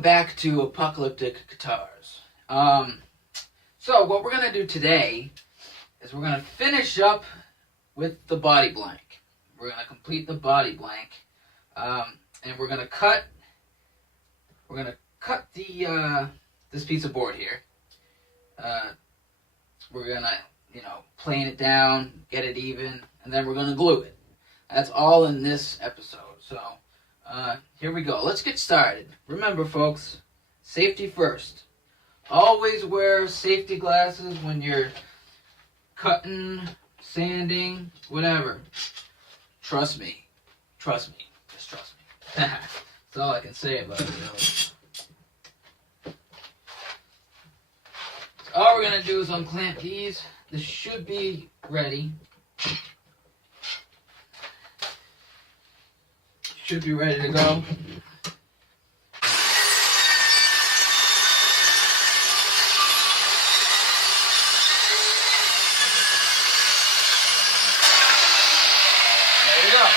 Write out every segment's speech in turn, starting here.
welcome back to Apocalyptic Guitars. So what we're going to do today is we're going to finish up with the body blank. We're going to complete the body blank, and we're going to cut the this piece of board here. We're going to, plane it down, get it even, and then we're going to glue it. That's all in this episode. So here we go. Let's get started. Remember, folks, safety first. Always wear safety glasses when you're cutting, sanding, whatever. Trust me. Trust me. Just trust me. That's all I can say about it, really. So all we're going to do is unclamp these. This should be ready. Should be ready to go. There you go.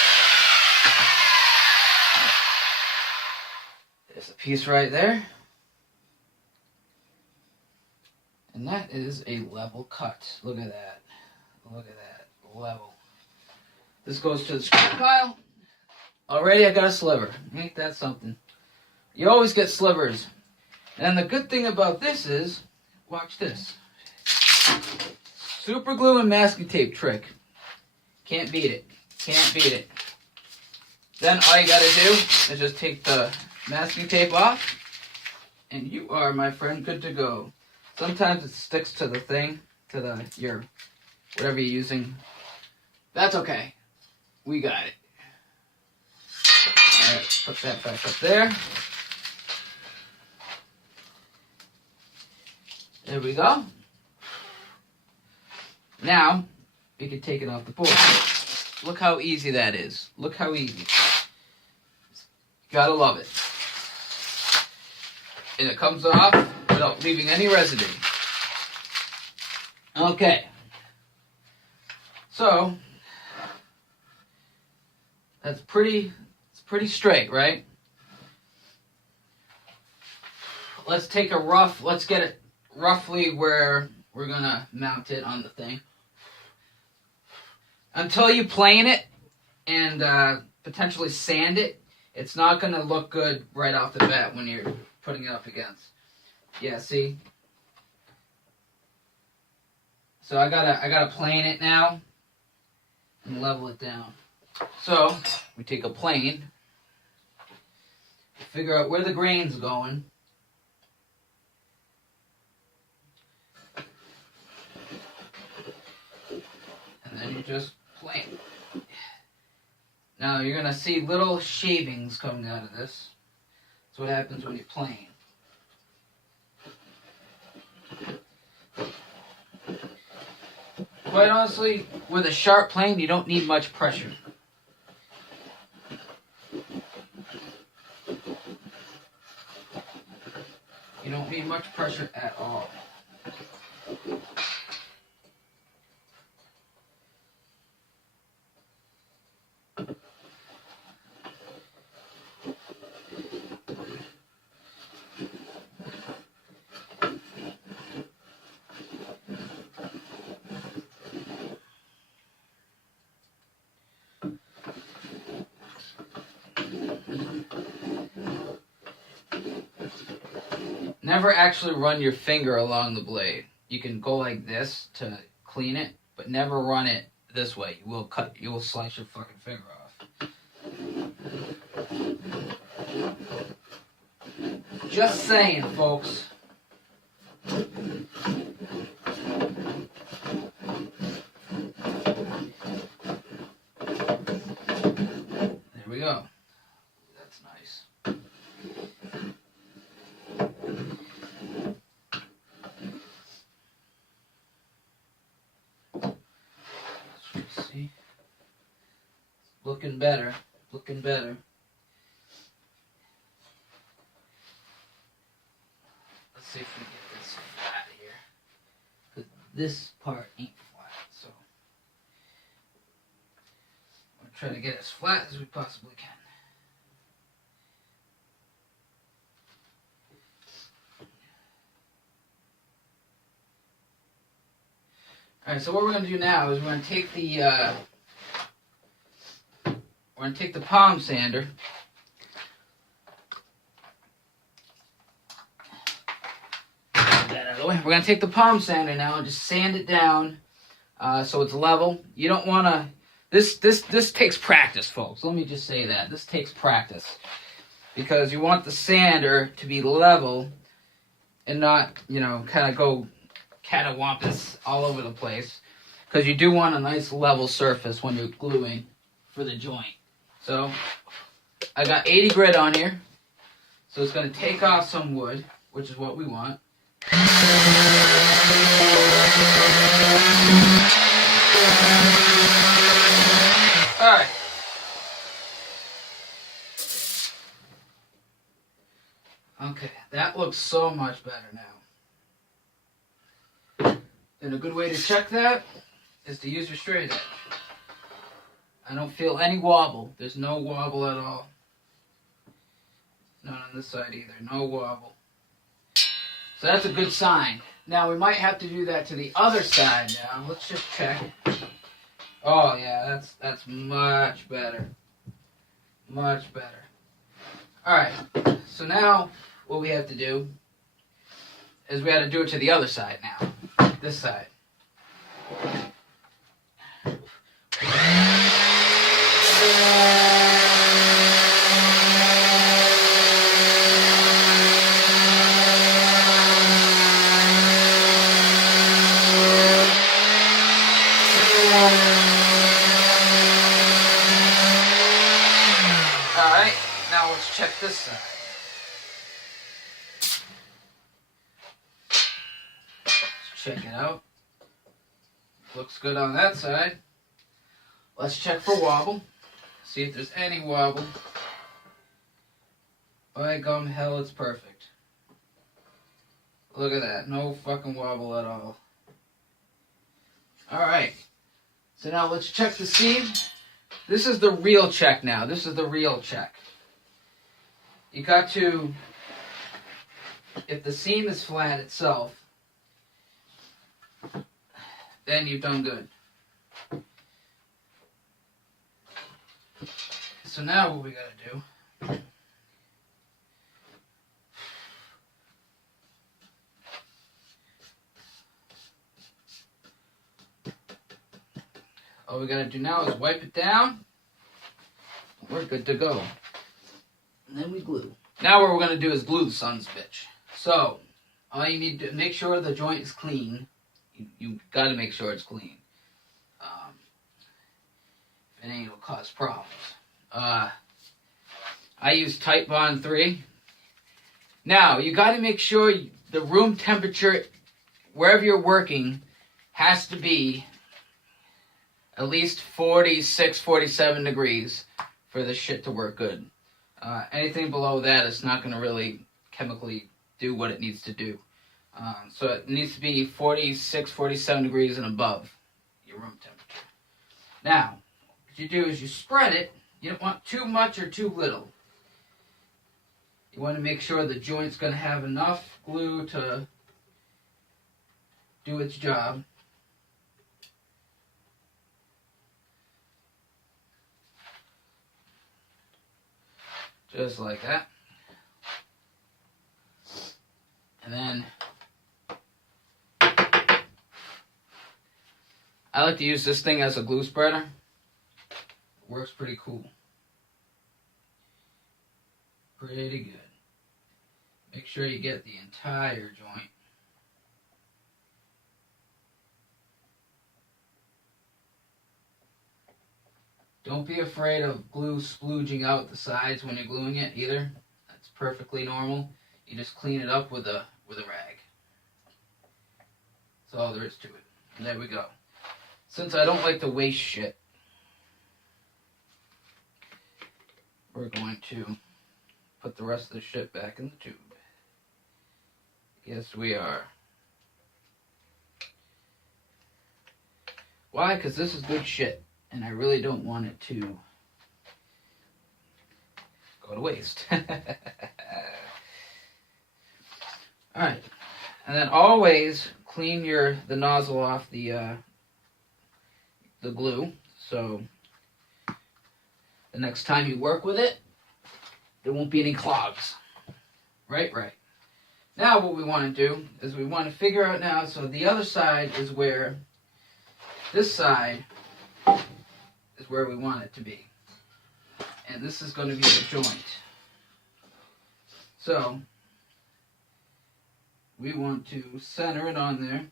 There's a piece right there. And that is a level cut. Look at that. Look at that. Level. This goes to the scrap pile. Already I got a sliver. Ain't that something? You always get slivers. And the good thing about this is, watch this. Super glue and masking tape trick. Can't beat it. Can't beat it. Then all you gotta do is just take the masking tape off, and you are, my friend, good to go. Sometimes it sticks to the thing, to your whatever you're using. That's okay. We got it. Alright, put that back up there. There we go. Now, we can take it off the board. Look how easy that is. Look how easy. Gotta love it. And it comes off without leaving any residue. Okay. So, that's pretty straight, right? Let's take let's get it roughly where we're gonna mount it on the thing. Until you plane it and potentially sand it, it's not gonna look good right off the bat when you're putting it up against. Yeah, see? So I gotta plane it now and level it down. So we take a plane, figure out where the grain's going, and then you just plane. Now you're gonna see little shavings coming out of this. That's what happens when you plane. Quite honestly, with a sharp plane, you don't need much pressure. You don't need much pressure at all. Never actually run your finger along the blade. You can go like this to clean it, but never run it this way. You will slice your fucking finger off. Just saying, folks. There we go. That's nice. See? Looking better. Looking better. Let's see if we get this flat here. 'Cause this part ain't flat, so I'm gonna try to get as flat as we possibly can. All right, so what we're going to do now is we're going to take the palm sander. Get that out of the way. We're going to take the palm sander now and just sand it down so it's level. You don't want to. This takes practice, folks. Let me just say that this takes practice because you want the sander to be level and not, kind of go catawampus all over the place. Because you do want a nice level surface when you're gluing for the joint. So, I got 80 grit on here. So it's going to take off some wood, which is what we want. Alright. Okay, that looks so much better now. And a good way to check that is to use your straight edge. I don't feel any wobble. There's no wobble at all. Not on this side either. No wobble. So that's a good sign. Now we might have to do that to the other side now. Let's just check. Oh yeah, that's much better. Much better. Alright, so now what we have to do is we have to do it to the other side now. This side. Alright, now let's check this side. Let's check it out. Looks good on that side. Let's check for wobble. See if there's any wobble. By gum hell, it's perfect. Look at that. No fucking wobble at all. Alright. So now let's check the seam. This is the real check now. This is the real check. You got to, if the seam is flat itself, then you've done good. So now what we gotta do, all we gotta do now is wipe it down. We're good to go. And then we glue. Now what we're gonna do is glue the son's bitch. So, all you need to make sure the joint is clean. You gotta make sure it's clean. If it ain't, it'll cause problems. I use Titebond 3. Now, you got to make sure the room temperature, wherever you're working, has to be at least 46, 47 degrees for this shit to work good. Anything below that, it's not going to really chemically do what it needs to do. So it needs to be 46, 47 degrees and above your room temperature. Now, what you do is you spread it. You don't want too much or too little. You want to make sure the joint's going to have enough glue to do its job. Just like that. And then I like to use this thing as a glue spreader. Works pretty cool. Pretty good. Make sure you get the entire joint. Don't be afraid of glue splooging out the sides when you're gluing it either. That's perfectly normal. You just clean it up with a rag. That's all there is to it. And there we go. Since I don't like to waste shit, we're going to put the rest of the shit back in the tube. Yes, we are. Why? Because this is good shit, and I really don't want it to go to waste. Alright, and then always clean the nozzle off the the glue, so the next time you work with it, there won't be any clogs. Right. Now what we want to do is we want to figure out now, so the other side is where, this side is where we want it to be. And this is going to be the joint. So, we want to center it on there.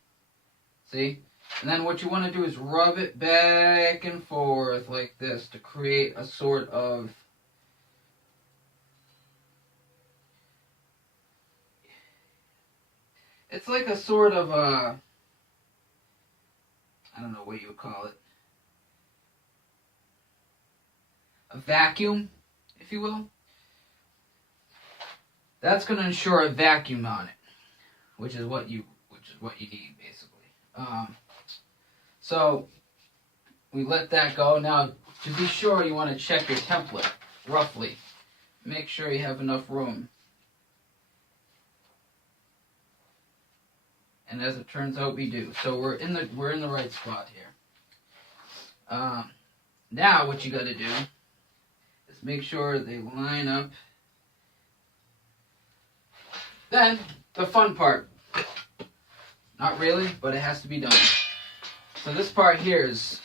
See? And then what you want to do is rub it back and forth like this to create a sort of it's like a sort of a, I don't know what you would call it, a vacuum, if you will. That's going to ensure a vacuum on it, which is what you need basically. So we let that go. Now, to be sure, you want to check your template roughly. Make sure you have enough room. And as it turns out, we do. So we're in the right spot here. Now what you got to do is make sure they line up. Then the fun part. Not really, but it has to be done. So this part here is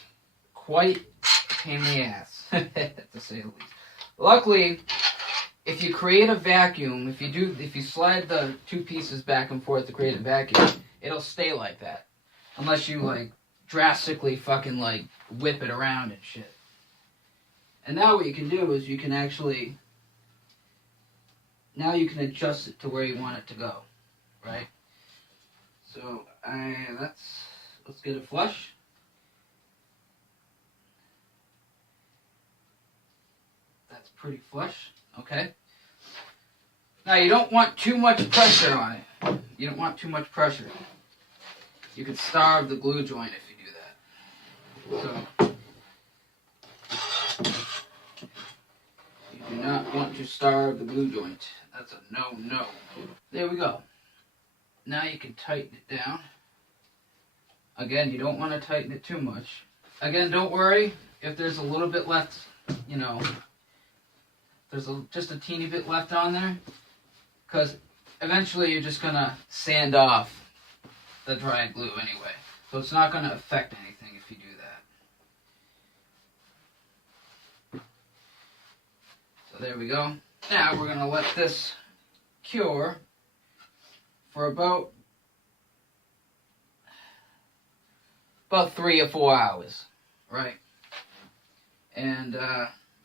quite a pain in the ass, to say the least. Luckily, if you create a vacuum, if you slide the two pieces back and forth to create a vacuum, it'll stay like that. Unless you, like, drastically fucking, like, whip it around and shit. And now what you can do is you can actually, now you can adjust it to where you want it to go, right? So, let's get it flush. That's pretty flush, okay? Now, you don't want too much pressure on it. You don't want too much pressure. You could starve the glue joint if you do that. So, you do not want to starve the glue joint. That's a no. There we go. Now you can tighten it down. Again, you don't want to tighten it too much. Again, don't worry if there's a little bit left, you know, there's just a teeny bit left on there, because eventually you're just going to sand off the dry glue anyway. So it's not going to affect anything if you do that. So there we go. Now we're going to let this cure for about 3 or 4 hours, right? And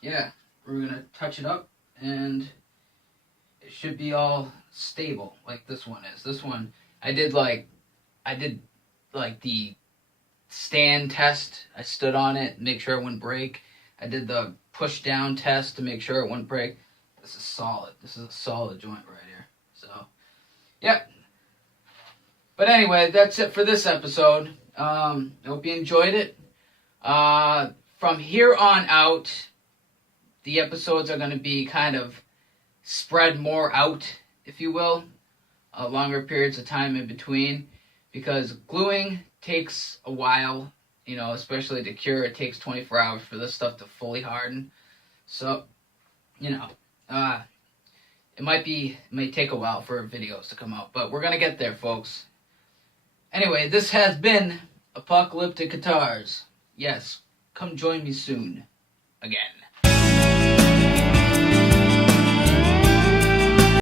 yeah, we're going to touch it up and it should be all stable like this one is. This one, I did like the stand test. I stood on it, make sure it wouldn't break. I did the push down test to make sure it wouldn't break. This is solid. This is a solid joint right here. So, yep. But anyway, that's it for this episode. I hope you enjoyed it. From here on out, the episodes are going to be kind of spread more out, if you will. Longer periods of time in between. Because gluing takes a while, you know, especially to cure. It takes 24 hours for this stuff to fully harden. So, you know, it may take a while for videos to come out. But we're going to get there, folks. Anyway, this has been Apocalyptic Guitars. Yes, come join me soon. Again.